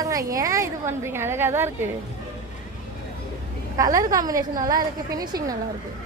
இருக்காங்க, ஏன் இது பண்ணுறீங்க? அழகாக தான் இருக்குது, கலர் காம்பினேஷன் நல்லா இருக்குது, ஃபினிஷிங் நல்லா இருக்குது.